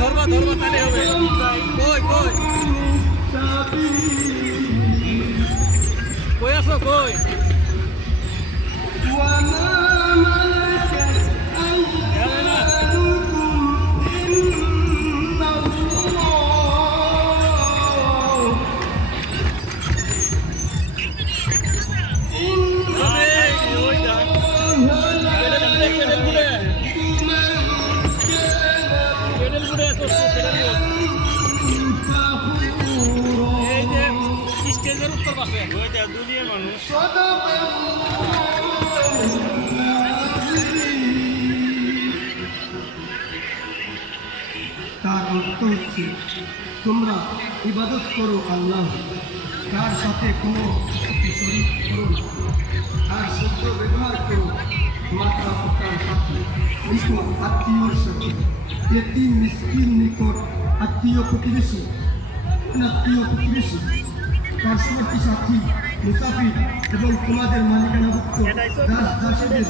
ধরবা ধরবা তাহলে হবে কই কই কই আছো কই স্টেজের উত্তর পাশে দুনিয়ার মানুষ তার অর্থ হচ্ছে তোমরা ইবাদত করো আল্লাহ, তার সাথে কোনো শরীক করো না, তার শব্দ ব্যবহার করো মাতা পিতার সাথে, নিকট আত্মীয়র সাথে, এতিম মিসকিন নিকট আত্মীয় প্রতিবেশী, পার্শ্ববর্তী সাথী, মুসাফির এবং তোমাদের মালিকানাভুক্ত দাস-দাসীদের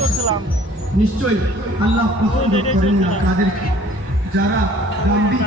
নিশ্চয়ই আল্লাহ পছন্দ করেন না তাদেরকে যারা দাম্ভিক